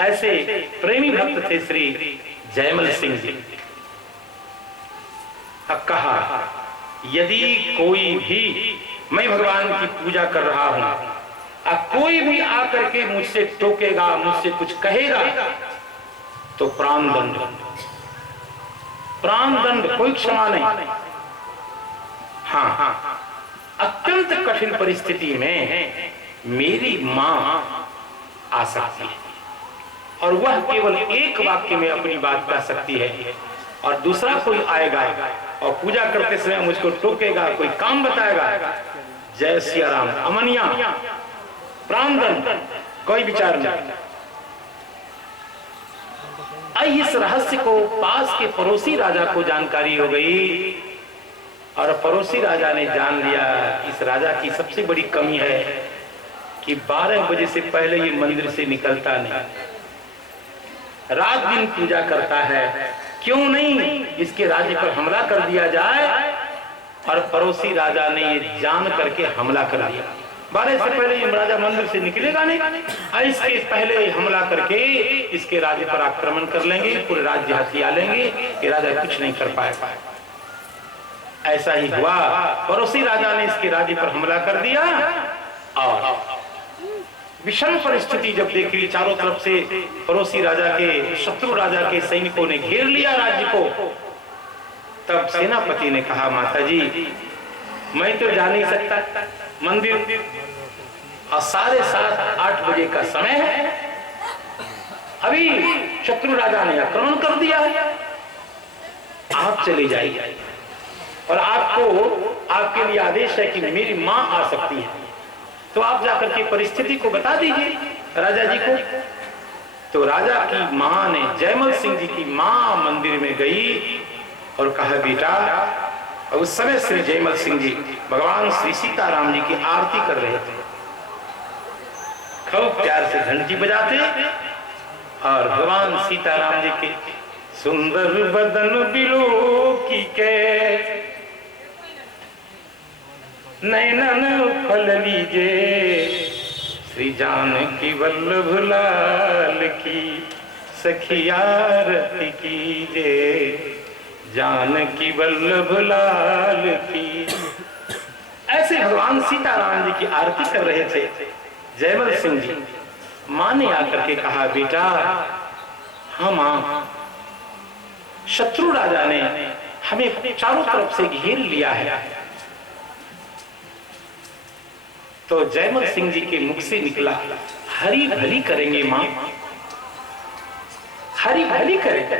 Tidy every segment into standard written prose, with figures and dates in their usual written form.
ऐसे प्रेमी भक्त थे श्री जयमल सिंह जी। अब कहा यदि कोई भी, मैं भगवान की पूजा कर रहा हूं, अब कोई भी आकर के मुझसे टोकेगा, मुझसे कुछ कहेगा तो प्राण दंड, प्राण दंड, कोई क्षमा नहीं। हाँ, अत्यंत कठिन परिस्थिति में मेरी मां आ सकती है और वह केवल एक वाक्य में अपनी बात कह सकती है, और दूसरा कोई आएगा और पूजा करते समय मुझको टोकेगा, कोई काम बताएगा, जय सिया राम, अमनिया, प्राणदंड, कोई विचार नहीं। इस रहस्य को पास के पड़ोसी राजा को जानकारी हो गई और पड़ोसी राजा ने जान लिया इस राजा की सबसे बड़ी कमी है कि 12 बजे से पहले ये मंदिर से निकलता नहीं, रात दिन पूजा करता है, क्यों नहीं इसके राज्य पर हमला कर दिया जाए। और पड़ोसी राजा ने ये जान करके हमला कर दिया। 12 से पहले ये राजा मंदिर से निकलेगा नहीं, इसके पहले हमला करके इसके राज्य पर आक्रमण कर लेंगे, पूरे राज्य हथिया लेंगे, ये राजा कुछ नहीं कर पाएगा। ऐसा ही हुआ, पड़ोसी राजा ने इसके राज्य पर हमला कर दिया और विषम परिस्थिति जब देख ली, चारों तरफ से पड़ोसी राजा के, शत्रु राजा के सैनिकों ने घेर लिया राज्य को, तब सेनापति ने कहा माता जी मैं तो जा नहीं सकता मंदिर, और 7:30-8 बजे का समय है, अभी शत्रु राजा ने आक्रमण कर दिया है, आप चले जाइए और आपको, आपके लिए आदेश है कि मेरी मां आ सकती है, तो आप जाकर के परिस्थिति को बता दीजिए राजा जी को। तो राजा की मां ने, जयमल सिंह जी की मां मंदिर में गई और कहा बेटा, और उस समय श्री जयमल सिंह जी भगवान श्री सीताराम जी की आरती कर रहे थे, खूब प्यार से घंटी बजाते और भगवान सीताराम जी के सुंदर बदन बिलोकी के नैनन फल लीजे, श्री जानकी वल्लभ लाल की सखिया आरती कीजे, जानकी वल्लभ लाल की। ऐसे भगवान सीताराम जी की आरती कर रहे थे जयमल सिंह जी। मां ने आकर के कहा बेटा, हाँ मां, शत्रु राजा ने हमें चारों तरफ से घेर लिया है। तो जयमल सिंह जी के मुख से निकला, हरी भली करेंगे मां, हरी भली करेंगे,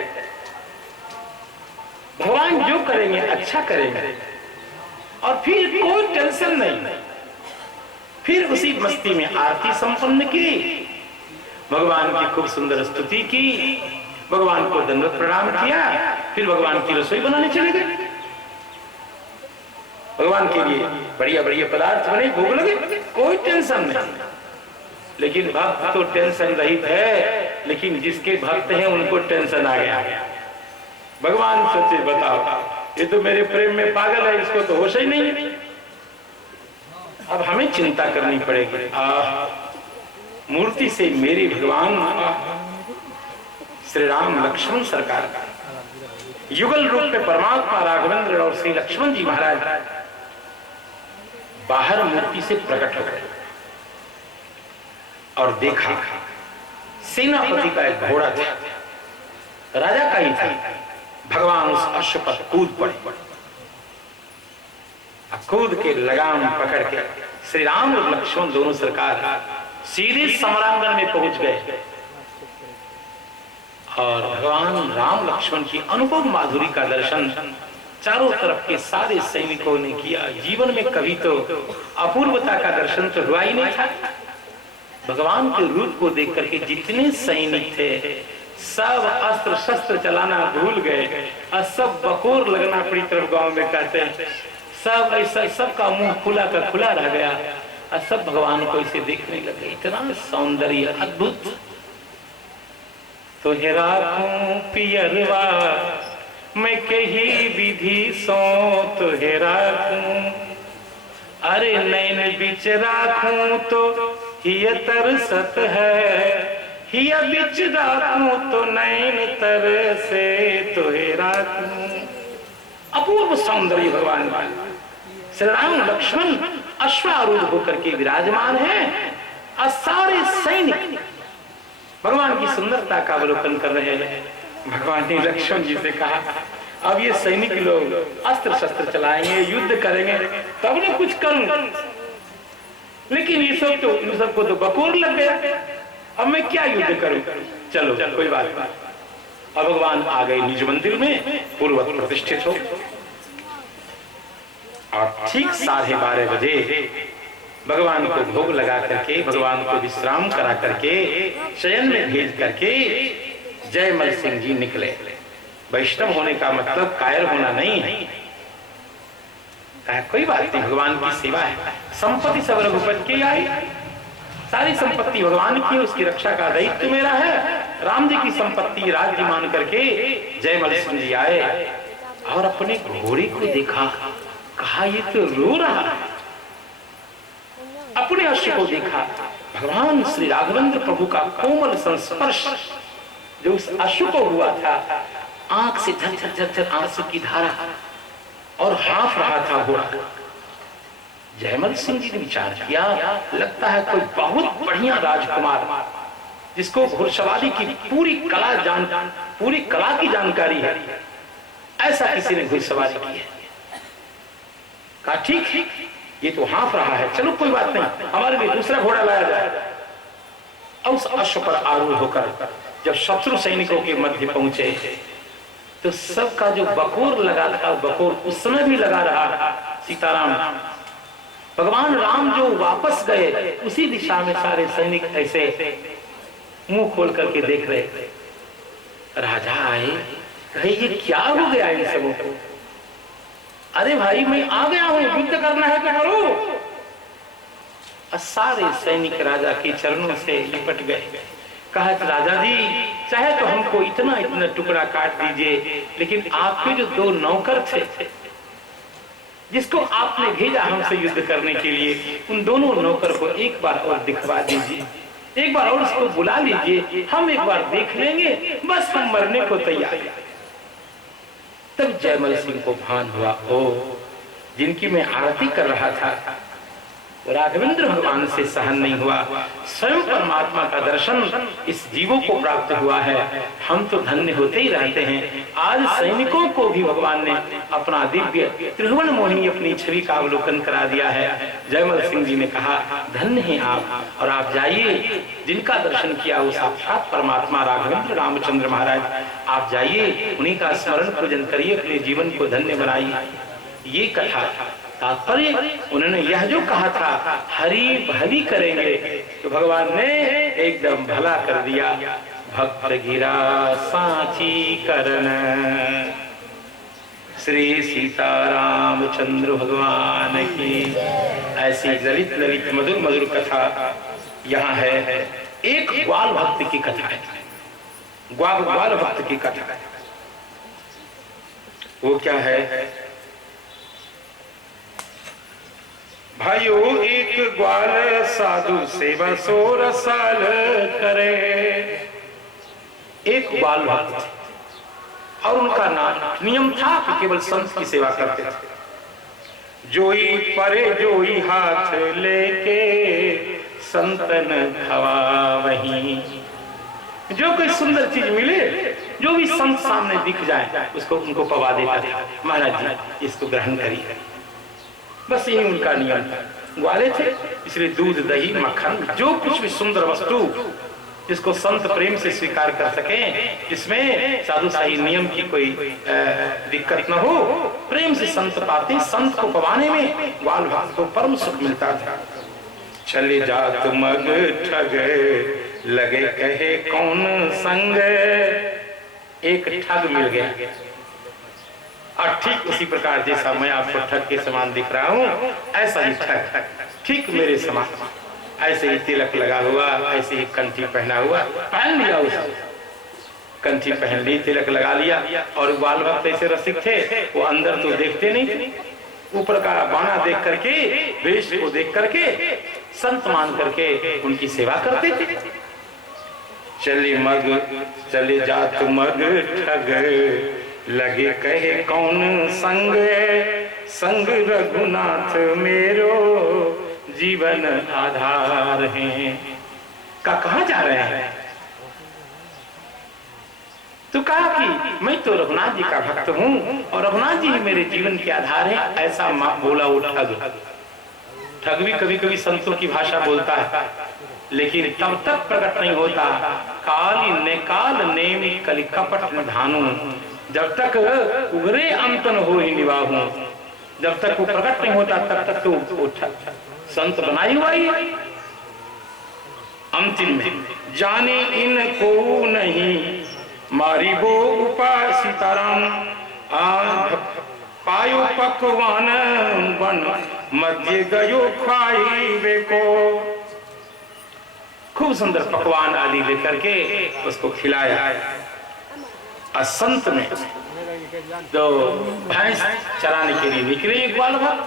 भगवान जो करेंगे अच्छा करेंगे, और फिर कोई टेंशन नहीं। फिर उसी मस्ती में आरती संपन्न की, भगवान की खूब सुंदर स्तुति की, भगवान को दंडवत प्रणाम किया, फिर भगवान की रसोई बनाने चले गए। भगवान के लिए बढ़िया बढ़िया पदार्थ बने, भोग लगे, कोई टेंशन नहीं। लेकिन भक्त तो टेंशन रहित है, लेकिन जिसके भक्त हैं उनको टेंशन आ गया। भगवान सोचे बताओ, ये तो मेरे प्रेम में पागल है, इसको तो होश ही नहीं, अब हमें चिंता करनी पड़ेगी। मूर्ति से मेरे भगवान श्री राम लक्ष्मण सरकार का युगल रूप में परमात्मा राघवेंद्र और श्री लक्ष्मण जी महाराज बाहर मूर्ति से प्रकट हो गए और देखा सेनापति का एक घोड़ा था, राजा का ही था। भगवान उस अश्व पर कूद पड़े, कूद के लगाम पकड़ के श्री राम और लक्ष्मण दोनों सरकार सीधे समरांगण में पहुंच गए और भगवान राम लक्ष्मण की अनुपम माधुरी का दर्शन चारों तरफ के सारे सैनिकों ने किया। जीवन में कभी तो अपूर्वता का दर्शन तो हुआ ही नहीं था। भगवान के रूप को देख करके जितने सैनिक थे सब अस्त्र शस्त्र चलाना भूल गए और सब बकोर लगना अपनी तरफ गांव में कहते हैं, सब ऐसा, सबका मुंह खुला का खुला रह गया और सब भगवान को इसे देखने लगे। इतना सौंदर्य अद्भुत। तुझे राखूं पियरवा मैं कही विधि सो, तुझे राखूं, अरे नैन बीच राखूं तो हिय तरसत है, हिय बिच रातू तो नैन तरसे तोहे रातू। अपूर्व सौंदर्य भगवान का। श्री राम लक्ष्मण अश्वारूढ़ होकर के विराजमान है और सारे सैनिक भगवान की सुंदरता का अवलोकन कर रहे हैं। भगवान ने लक्ष्मण जी से कहा, अब ये सैनिक लोग अस्त्र शस्त्र चलाएंगे, युद्ध करेंगे, तब मैं कुछ करूं, लेकिन ये सब तो इन सबको तो बकोर लग गया, अब मैं क्या युद्ध करूं। चलो कोई बात नहीं। अब भगवान आ गए निज मंदिर में, पूर्ववत प्रतिष्ठित हो, और ठीक 12:30 बजे भगवान को भोग लगा करके, भगवान को विश्राम करा करके, शयन में भेज करके जयमल सिंह जी निकले। वैष्णव होने का मतलब कायर होना नहीं है। कोई बात नहीं, भगवान की सेवा है। संपत्ति सब रघुपति की आई, सारी संपत्ति भगवान की, उसकी रक्षा का दायित्व मेरा है। राम जी की संपत्ति राज्य मान करके जयमल सिंह जी आए और अपने घोड़े को देखा, कहा ये तो रो रहा है। अपने अश्व को देखा, भगवान श्री राघवेंद्र प्रभु का कोमल संस्पर्श जो उस अश्व को हुआ था, आंख से झरझर झरझर आंसू की धारा, और हाँफ रहा था घोड़ा। जयमल सिंह जी ने विचार किया, लगता है कोई बहुत बढ़िया राजकुमार जिसको घुड़सवारी की पूरी कला की जानकारी है, ऐसा किसी ने घुड़सवारी की है। कहा ठीक है, ये तो हाँफ रहा है, चलो कोई बात नहीं, हमारे लिए दूसरा घोड़ा लाया जाए। और उस अश्व पर आरूढ़ होकर जब शत्रु सैनिकों के मध्य पहुंचे तो सबका जो बकोर लगा था, बकोर उस समय भी लगा रहा। सीताराम भगवान राम जो वापस गए, उसी दिशा में सारे सैनिक ऐसे मुंह खोल करके देख रहे थे। राजा आए, कहे ये क्या हो गया इन सबों को? अरे भाई मैं आ गया हूं, युद्ध करना है तो करो। सारे सैनिक राजा के चरणों से लिपट गए। कहा राजा जी, चाहे तो हमको इतना इतना टुकड़ा काट दीजिए, लेकिन आपके जो 2 नौकर थे जिसको आपने भेजा हमसे युद्ध करने के लिए, उन दोनों नौकर को एक बार और दिखवा दीजिए, एक बार और उसको बुला लीजिए, हम एक बार देख लेंगे, बस हम मरने को तैयार। तब जयमल सिंह को भान हुआ, ओ जिनकी मैं आरती कर रहा था, राघवेंद्र भगवान से सहन नहीं हुआ, स्वयं परमात्मा का दर्शन इस जीवों को प्राप्त हुआ है। हम तो धन्य होते ही रहते हैं। आज सैनिकों को भी भगवान ने अपना दिव्य त्रिभुवन मोहिनी अपनी छवि का अवलोकन करा दिया है। जयमल सिंह जी ने कहा, धन्य हैं आप, और आप जाइए, जिनका दर्शन किया वो साक्षात परमात्मा राघवेंद्र रामचंद्र महाराज, आप जाइए, उन्हीं का स्मरण पूजन करिए, अपने जीवन को धन्य बनाइए। ये कथा तात्पर्य उन्होंने यह जो कहा था हरि भली करेंगे, तो भगवान ने एकदम भला कर दिया। भक्त गिरा सांची करण, श्री सीताराम चंद्र भगवान की। ऐसी ललित ललित मधुर मधुर कथा यहाँ है। एक ग्वाल भक्त की कथा है, ग्वाल भक्त की कथा। वो क्या है भाइयों? एक ग्वाल साधु सेवा 16 साल करे। एक ग्वाल भक्त, और उनका नाम नियम था कि केवल संत की सेवा करते थे। जोई परे जोई हाथ लेके संतन खवा वहीं। जो कोई सुंदर चीज मिले, जो भी संत सामने दिख जाए, उसको उनको पवा देता था। महाराज जी इसको ग्रहण करिए, बस यही उनका नियम था। ग्वाले थे, इसलिए दूध दही मक्खन जो कुछ भी सुंदर वस्तु जिसको संत प्रेम से स्वीकार कर सके, इसमें साधु शाही नियम की कोई दिक्कत न हो, प्रेम से संत पाते, संत को पवाने में ग्वाल भक्त को परम सुख मिलता था। चले जात मग ठग लगे कहे कौन संग। एक ठग मिल गया, और ठीक उसी प्रकार जैसा मैं आपको ठग के समान दिख रहा हूँ, ऐसा ही ठग ठीक मेरे समान, ऐसे ही तिलक लगा हुआ, ऐसे ही कंठी पहना हुआ, पहन लिया उसने, कंठी पहन ली, तिलक लगा लिया। और ग्वाल भक्त ऐसे रसिक थे, वो अंदर तो देखते नहीं थे, ऊपर का बाना देख करके, वेश को देख करके संत मान करके उनकी सेवा करते थे। चले जात मग ठग, लगे कहे कौन संग, संग रघुनाथ मेरो जीवन आधार है। कहाँ जा रहे हैं? तो कहा कि मैं तो रघुनाथ जी का भक्त हूँ और रघुनाथ जी ही मेरे जीवन के आधार है, ऐसा बोला वो ठग। ठग भी कभी कभी संतों की भाषा बोलता है, लेकिन तब तक प्रकट नहीं होता। काली ने काल नेम कलि कपट निधानु, जब तक उगरे अंतन हो ही निवाहू, जब तक वो प्रकट नहीं होता तब तक तो संत बनाई हुआ ही। अंतिम में जाने इनको नहीं, मारी वो उपासिताराम, पायो पकवान बन मध्य गयो खाई को। खूब सुंदर पकवान आदि लेकर के उसको खिलाया। और संत में जो भैंस चराने के लिए निकले एक बाल भक्त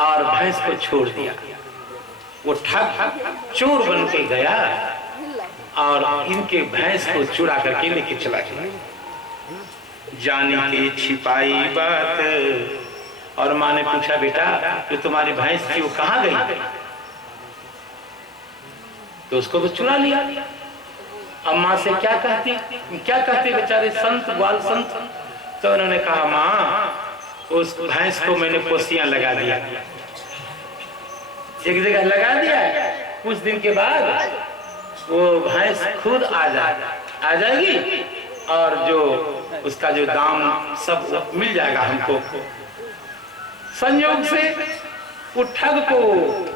और भैंस को छोड़ दिया। वो ठग चोर बन के गया और इनके भैंस को चुरा करके लेके चला गया। जाने के छिपाई बात, और माँ ने पूछा बेटा जो तुम्हारी भैंस थी वो कहाँ गई? तो उसको तो चुरा लिया। अब माँ से क्या कहते बेचारे संत, ग्वाल संत। तो उन्होंने कहा माँ उस भैंस को मैंने पोसियां लगा दिया, एक जगह लगा दिया, कुछ दिन के बाद वो भैंस खुद आ जाएगी और जो उसका जो दाम सब मिल जाएगा हमको। संयोग से वो ठग को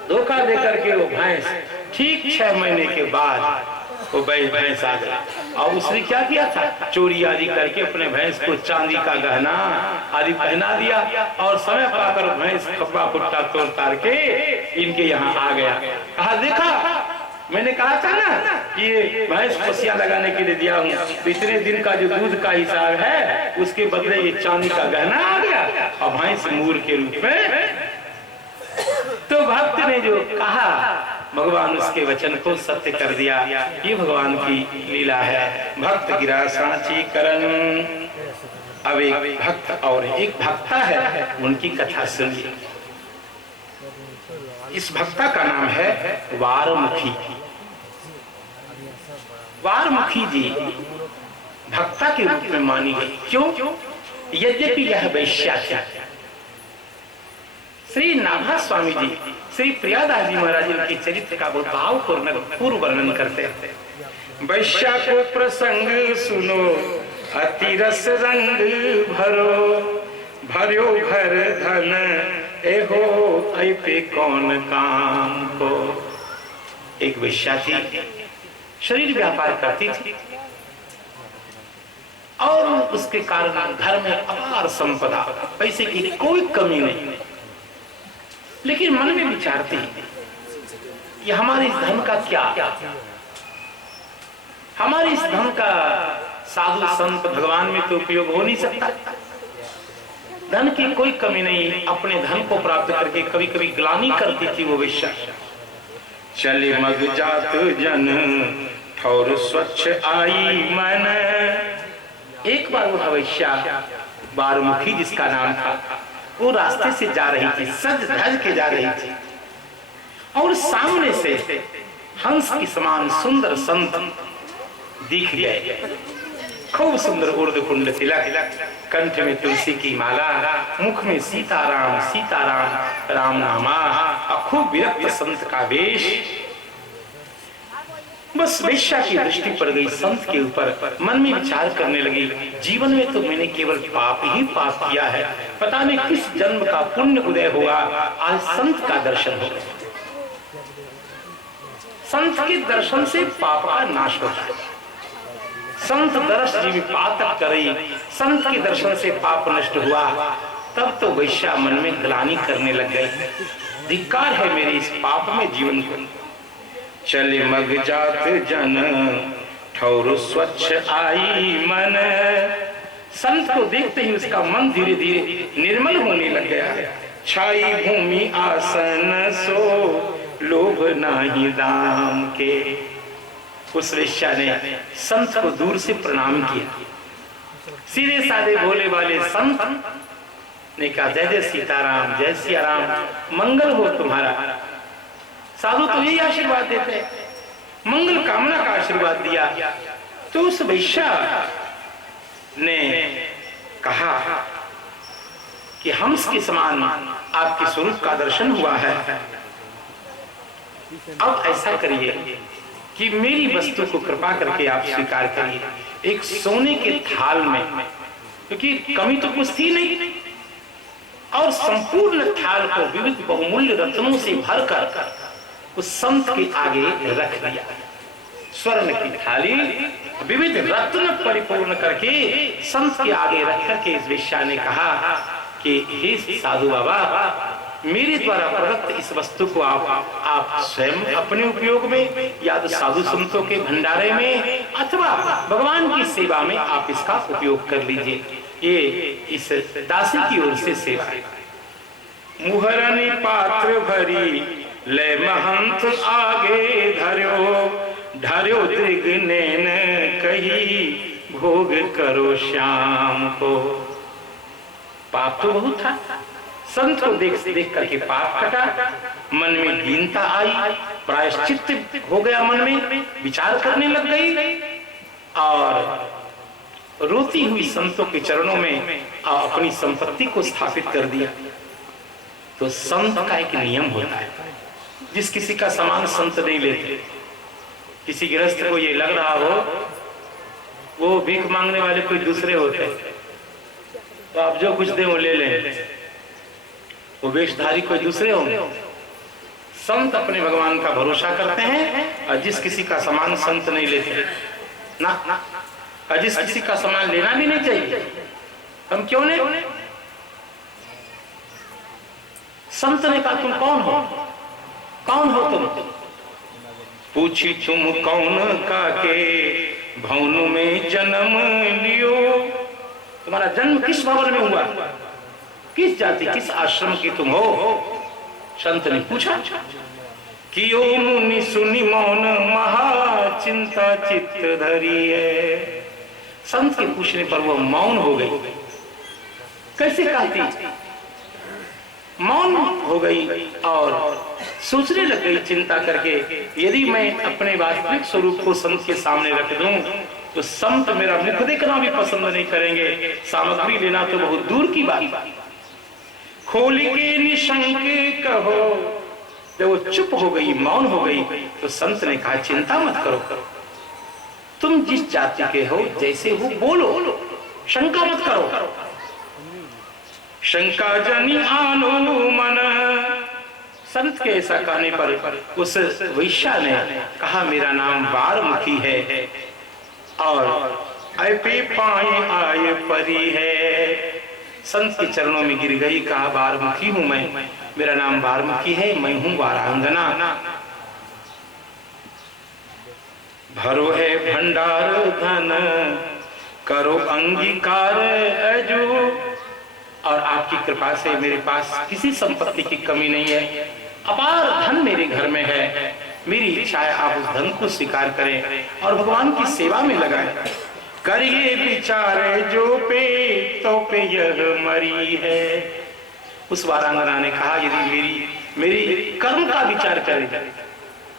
धोखा देकर के वो भैंस ठीक 6 महीने के बाद वो भैंस आ गया। और उसने क्या किया था? चोरी आदि करके अपने भैंस को चांदी का गहना आदि पहना दिया और समय पाकर भैंस खप्पा फुट्टा तोड़ तार के इनके यहाँ आ गया। कहा देखा मैंने कहा था ना कि ये भैंस पोसियां लगाने के लिए दिया हूँ, तो इतने दिन का जो दूध का हिसाब है उसके बदले ये चांदी का गहना आ गया और भैंस मूर के रूप में। तो भक्त ने जो कहा भगवान उसके वचन को सत्य कर दिया। ये भगवान की लीला है। भक्त गिरा सांची करण। अब एक भक्त और एक भक्ता है, उनकी कथा सुनिए। इस भक्ता का नाम है वारमुखी। वारमुखी जी भक्ता के रूप में मानी गई। क्यों? यद्यपि यह वैश्या थी। श्री नाभा स्वामी जी श्री प्रियादास जी महाराज के चरित्र का बहुत भावपूर्ण वर्णन करते हैं। वैश्या को प्रसंग सुनो, अति रस रंग भरो, भर्यो घर धन एहो ऐ पे कौन काम को। एक वैश्या थी, शरीर व्यापार करती थी और उसके कारण घर में अपार संपदा, पैसे की कोई कमी नहीं। लेकिन मन में विचारती कि हमारे इस धन का क्या, हमारे इस धन का साधु संत भगवान में तो उपयोग हो नहीं सकता। धन की कोई कमी नहीं। अपने धन को प्राप्त करके कभी कभी ग्लानि करती थी वो वेश्या। चले मग जात जन ठौर स्वच्छ आई मन। एक बार वो वेश्या वारमुखी जिसका नाम था, वो रास्ते से जा रही थी, सज धज के जा रही थी और सामने से हंस की समान सुंदर संत दिख गए। खूब सुंदर उर्द कुंड तिलक, कंठ में तुलसी की माला, मुख में सीताराम सीताराम राम नामा, खूब विरक्त संत का वेश। बस वेश्या की दृष्टि पड़ गई संत के ऊपर। मन में विचार करने लगी, जीवन में तो मैंने केवल पाप ही पाप किया है, पता नहीं किस जन्म का पुण्य उदय हुआ, आज संत का दर्शन हो गया। संत के दर्शन से पाप का नाश होता है। संत दर्श जीव पातक करे, संत के दर्शन से पाप नष्ट हुआ। तब तो वैश्या मन में ग्लानि करने लग गई, धिक्कार है मेरे इस पाप में जीवन को। चले मग जात जन ठौर स्वच्छ आई मन। संत को देखते ही उसका मन धीरे धीरे निर्मल होने लग गया। छाई भूमि आसन सो लोभ नाही दाम के। उस वेश्या ने संत को दूर से प्रणाम किया। सीधे साधे भोले वाले संत ने कहा, जय जय सीताराम, जय सिया राम, मंगल हो तुम्हारा। साधु तो यही आशीर्वाद देते हैं, मंगल कामना का आशीर्वाद दिया। तो उस वैश्या ने कहा कि हंस के समान आपके स्वरूप का दर्शन हुआ है, अब ऐसा करिए कि मेरी वस्तु को कृपा करके आप स्वीकार करिए। एक सोने के थाल में, क्योंकि कमी तो कुछ थी नहीं, और संपूर्ण थाल को विविध बहुमूल्य रत्नों से भरकर उस संत के आगे रख दिया। स्वर्ण की थाली विविध रत्न परिपूर्ण करके संत के आगे रख करके इस वेश्या ने कहा कि हे साधु बाबा, मेरे द्वारा प्रदत्त इस वस्तु को आप स्वयं अपने उपयोग में या तो साधु संतों के भंडारे में अथवा भगवान की सेवा में आप इसका उपयोग कर लीजिए। ये इस दासी की ओर से सेवा है। मुहरनी पात्र भरी ले महंत आगे धर्यो, धर्यो दृग नैन कही भोग करो श्याम को। पाप तो बहुत था, संत को देख देख करके पाप कटा, मन में दीनता आई, प्रायश्चित हो गया, मन में विचार करने लग गई और रोती हुई संतों के चरणों में अपनी संपत्ति को स्थापित कर दिया। तो संत का एक नियम होता है, जिस किसी का सामान संत नहीं लेते। किसी गृहस्थ को ये लग रहा हो वो भीख मांगने वाले कोई दूसरे होते, तो आप जो कुछ दें वो ले लें, वो वेशधारी कोई दूसरे होंगे। संत अपने भगवान का भरोसा करते हैं और जिस किसी का सामान संत नहीं लेते ना, और जिस किसी का सामान लेना भी नहीं चाहिए। हम क्यों नहीं? संत ने कहा, तुम कौन हो? कौन हो तुम? पूछी तुम कौन का के भवन में जन्म लियो। तुम्हारा जन्म किस भवन में हुआ, किस जाति किस आश्रम की तुम हो? संत ने पूछा कि ओ मुनि सुनि मौन महा चिंता चित्त धरी है। संत के पूछने पर वो मौन हो गई। कैसे कहती? मौन हो गई और सोचने लग गई चिंता करके, यदि मैं अपने वास्तविक स्वरूप को संत के सामने रख दूं तो संत मेरा मुख देखना भी पसंद नहीं करेंगे, सामग्री लेना तो बहुत दूर की बात। खोल के निशंक कहो। जब वो चुप हो गई, मौन हो गई, तो संत ने कहा, चिंता मत करो, तुम जिस जाति के हो जैसे हो बोलो, शंका मत करो। शंका जनी आनो मन। संत के ऐसा कहने पर उस वैश्या ने कहा, मेरा नाम वारमुखी है और ऐपे पाए आए परी है। संत के चरणों में गिर गई, कहा, वारमुखी हूं मैं, मेरा नाम वारमुखी है, मैं हूं वारांगना। भरो है भंडार धन करो अंगीकार अजू। और आपकी कृपा से मेरे पास किसी संपत्ति की कमी नहीं है, अपार धन मेरे घर में है। मेरी इच्छा है आप उस धन को स्वीकार करें और भगवान की सेवा में लगाएं। करिए विचार जो पे तो पे यह मरी है। उस वारांगना ने कहा, यदि मेरी कर्म का विचार करें,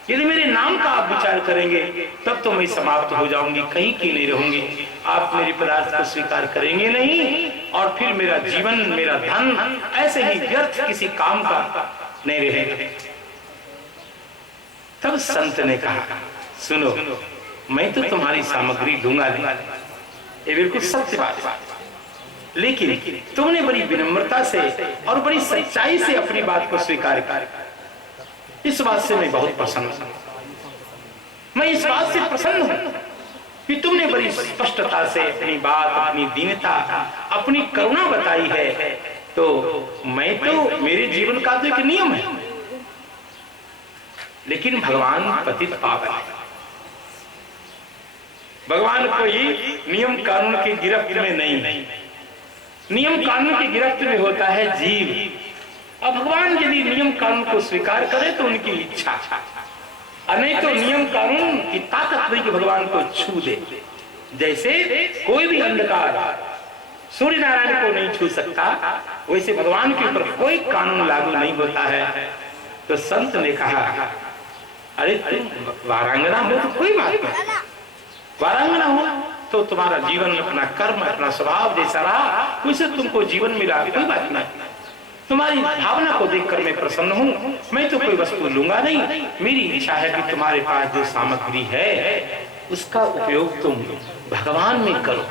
यदि मेरे नाम का आप विचार करेंगे तब तो मैं समाप्त हो जाऊंगी, कहीं की नहीं रहूंगी। आप मेरे पदार्थ को स्वीकार करेंगे नहीं और फिर मेरा जीवन, मेरा धन ऐसे ही व्यर्थ किसी काम का नहीं रहेगा। तब संत ने कहा, सुनो, मैं तो तुम्हारी सामग्री दूंगा नहीं, ये बिल्कुल सत्य बात है, लेकिन तुमने बड़ी विनम्रता से और बड़ी सच्चाई से अपनी बात को स्वीकार किया। इस बात से मैं बहुत प्रसन्न हूं। मैं इस बात से प्रसन्न हूं कि तुमने बड़ी स्पष्टता से अपनी बात, अपनी दीनता, अपनी करुणा बताई है। तो मैं तो, मेरे जीवन का तो एक नियम है, लेकिन भगवान पतित पावन है। भगवान कोई नियम कानून की गिरफ्त में नहीं है। नियम कानून की गिरफ्त में होता है जीव। और भगवान यदि नियम कानून को स्वीकार करे तो उनकी इच्छा, और नहीं तो नियम कानून की ताकत नहीं कि भगवान को छू दे। जैसे कोई भी अंधकार सूर्य नारायण को नहीं छू सकता, वैसे भगवान के ऊपर कोई कानून लागू नहीं होता है। तो संत ने कहा, अरे तुम वारांगना हो तो कोई बात नहीं, वारांगना हो तो तुम्हारा जीवन अपना कर्म अपना स्वभाव जैसा रहा वैसे तुमको जीवन मिला, कोई बात नहीं। तुम्हारी भावना को देखकर मैं प्रसन्न हूँ, मैं तो कोई वस्तु लूंगा नहीं। मेरी इच्छा है कि तुम्हारे पास जो सामग्री है उसका उपयोग तुम भगवान में करो।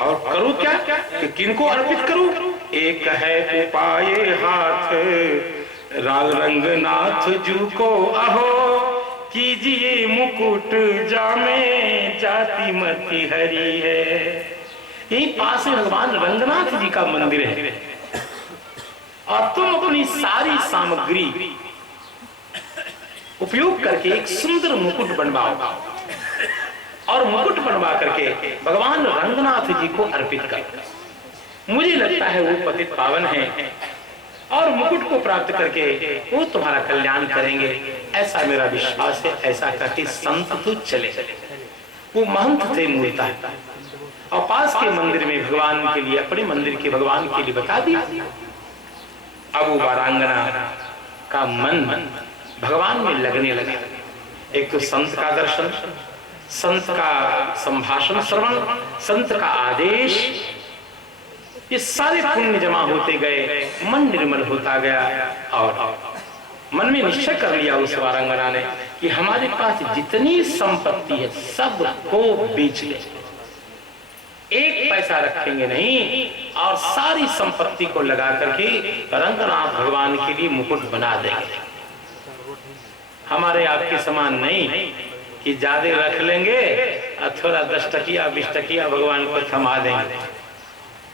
और करो क्या कि किनको अर्पित करो? एक है उपाय हाथ राग रंगनाथ जू को अहो, कीजिए मुकुट जामे जाति मति हरी है। यही पास में भगवान रंगनाथ जी का मंदिर है, और तुम अपनी सारी सामग्री उपयोग करके एक सुंदर मुकुट बनवाओ, और मुकुट बनवा करके भगवान रंगनाथ जी को अर्पित करो। मुझे लगता है वो पतित पावन है, और मुकुट को प्राप्त करके वो तुम्हारा कल्याण करेंगे, ऐसा मेरा विश्वास है। ऐसा कहते संत तो चले। वो महंत थे मूलतः, और पास के मंदिर में भगवान के लिए, अपने मंदिर के भगवान के लिए बता दिया। अब वो वारांगना का मन भगवान में लगने लगा। एक तो संत का दर्शन, संत का संभाषण श्रवण, संत का आदेश, ये सारे पुण्य जमा होते गए, मन निर्मल होता गया। और मन में निश्चय कर लिया उस वारांगना ने कि हमारे पास जितनी संपत्ति है सबको बेच ले, एक पैसा रखेंगे नहीं, और सारी संपत्ति को लगा करके रंगनाथ भगवान के लिए मुकुट बना देंगे। हमारे आपके समान नहीं कि ज्यादा रख लेंगे और थोड़ा 10 टकिया 20 टकिया भगवान को थमा देंगे।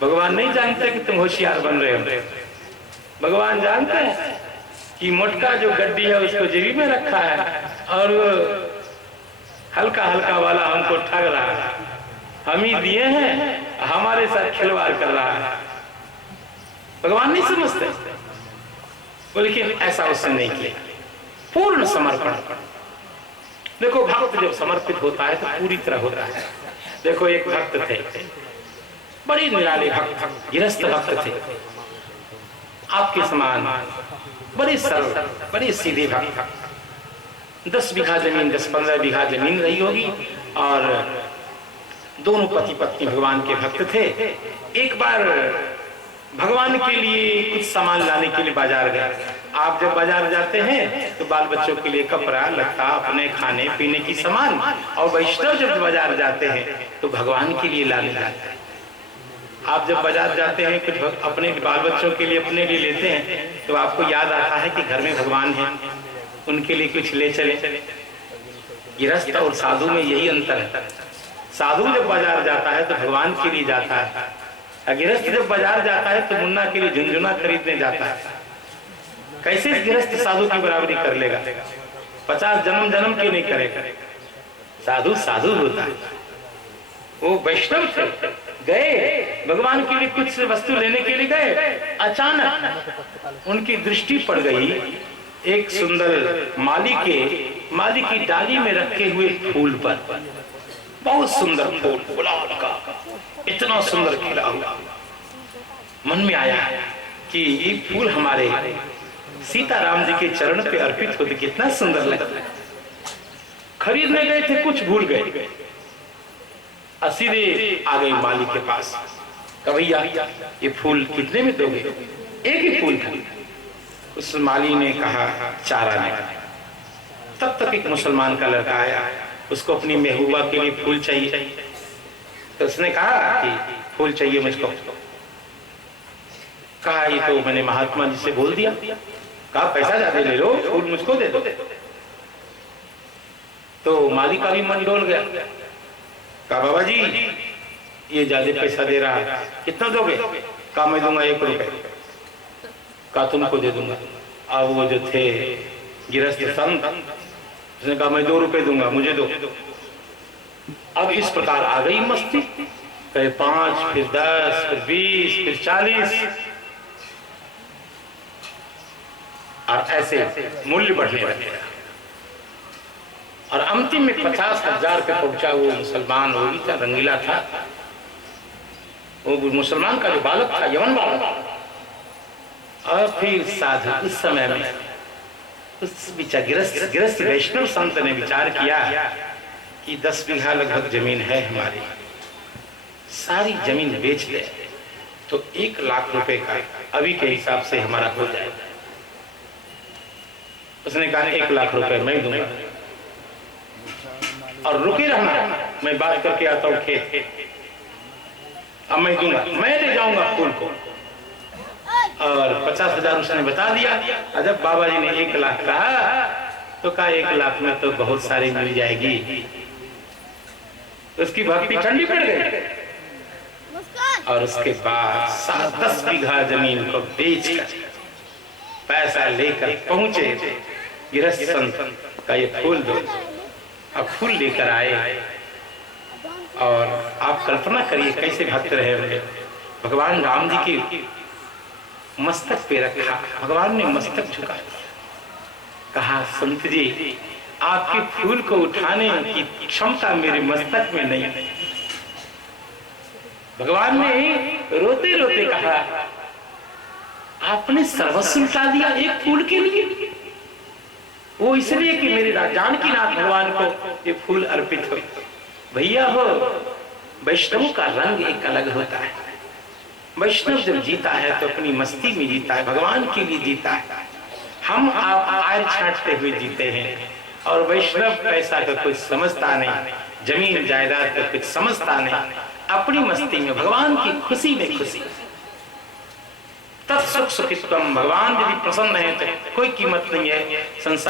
भगवान नहीं जानते कि तुम होशियार बन रहे हो। भगवान जानते हैं कि मोटका जो गड्डी है उसको जेबी में रखा है, और हल्का हल्का वाला हमको ठग रहा है, हम ही दिए हैं, हमारे साथ खिलवाड़ कर रहा है। भगवान नहीं समझते। लेकिन ऐसा उसने नहीं किया, पूर्ण समर्पण। देखो भक्त जब समर्पित होता है तो पूरी तरह होता है। देखो एक भक्त थे, बड़े निराले भक्त, गृहस्थ भक्त थे, आपके समान बड़े सरल, बड़े सीधे भक्त। 10 बीघा जमीन, 10-15 बीघा जमीन रही होगी, और दोनों पति पत्नी भगवान के भक्त थे। एक बार भगवान के लिए कुछ सामान लाने के लिए बाजार गए। आप जब बाजार जाते हैं तो बाल बच्चों के लिए कपड़ा लत्ता, अपने खाने पीने की सामान, और वैष्णव जब बाजार जाते हैं तो भगवान के लिए लाने जाते हैं। आप जब बाजार जाते हैं कुछ अपने बाल बच्चों के लिए, अपने लिए लेते हैं, तो आपको याद आता है कि घर में भगवान है, उनके लिए कुछ ले चले। गृहस्थ और साधु में यही अंतर है। साधु जब बाजार जाता है तो भगवान के लिए जाता है, गृहस्थ जब बाजार जाता है तो मुन्ना के लिए झुनझुना खरीदने जाता है। कैसे गृहस्थ साधु की बराबरी कर लेगा? 50 जन्म जन्म की नहीं करेगा। साधु साधु होता है। वो वैष्णव थे, गए भगवान के लिए कुछ वस्तु लेने के लिए गए। अचानक उनकी दृष्टि पड़ गई एक सुंदर माली की डाली में रखे हुए फूल पर। बहुत सुंदर फूल, गुलाब का, इतना सुंदर खिला हुआ। मन में आया कि ये फूल हमारे सीताराम जी के चरण पे अर्पित होते कितना सुंदर लगता है। खरीदने गए थे, कुछ भूल गए, सीधे आ गए माली के पास। कहा भैया ये फूल कितने में दोगे? एक ही फूल था। उस माली ने कहा 4 आने। तब तक एक मुसलमान का लड़का आया, उसको अपनी महबूबा के लिए फूल चाहिए। तो उसने कहा कि फूल चाहिए मुझको। कहा ये तो मैंने महात्मा जी से बोल दिया। कहा पैसा ज्यादा ले लो, फूल मुझको दे दो। तो माली का भी मन डोल गया। कहा बाबा जी ये ज्यादा पैसा दे रहा है, कितना दोगे? कहा मैं दूंगा 1 रुपए। कहा तुमको दे दूंगा। अब वो जो थे गृहस्थ संत, उसने कहा मैं 2 रुपए दूंगा, मुझे दो। अब इस प्रकार आ गई मस्ती। फिर 5, फिर 10, फिर 20, फिर 40, और ऐसे मूल्य बढ़ने लगे। और अंतिम में 50,000 पे पहुंचा। वो मुसलमान वो भी था, रंगीला था, वो मुसलमान का जो बालक था, यमन बालक। और फिर साधु उस समय में उस गृहस्थ वैष्णव संत ने विचार किया कि 10 बीघा लगभग जमीन है हमारी, सारी जमीन बेच दे तो 1 लाख रुपए का अभी के हिसाब से हमारा हो जाएगा। उसने कहा 1 लाख रुपए मैं दूंगा, और रुके रहना, मैं बात करके आता हूँ खेत, अब मैं दूंगा, मैं ले जाऊंगा फूल को। और 50,000 उसने बता दिया। और जब बाबा जी ने 1 लाख कहा तो कहा 1 लाख में तो बहुत सारी मिल जाएगी। उसकी भक्ति ठंडी पड़ गई। और उसके बाद 10 बीघा जमीन को बेचकर पैसा लेकर पहुंचे गृहस्थ संत का ये फूल दो। अब फूल लेकर आए और आप कल्पना करिए कैसे भक्त रहे होंगे। भगवान राम जी की मस्तक पे रखा, भगवान ने मस्तक झुका दिया, कहा संत जी आपके फूल को उठाने की क्षमता मेरे मस्तक में नहीं। भगवान ने रोते रोते कहा आपने सर्वस्व लुटा दिया एक फूल के लिए। वो इसलिए कि मेरे जानकी नाथ भगवान को ये फूल अर्पित हो। भैया हो, वैष्णवों का रंग एक अलग होता है। वैष्णव जब जीता है तो अपनी मस्ती में जीता है, भगवान के लिए जीता है। हम आप आय छांटते हुए जीते हैं। और वैष्णव पैसा का कुछ समझता नहीं, जमीन जायदाद का कुछ समझता नहीं, अपनी मस्ती में भगवान की खुशी में खुशी। तत्सुख सुखित्वम, भगवान यदि प्रसन्न है तो कोई कीमत नहीं है संसार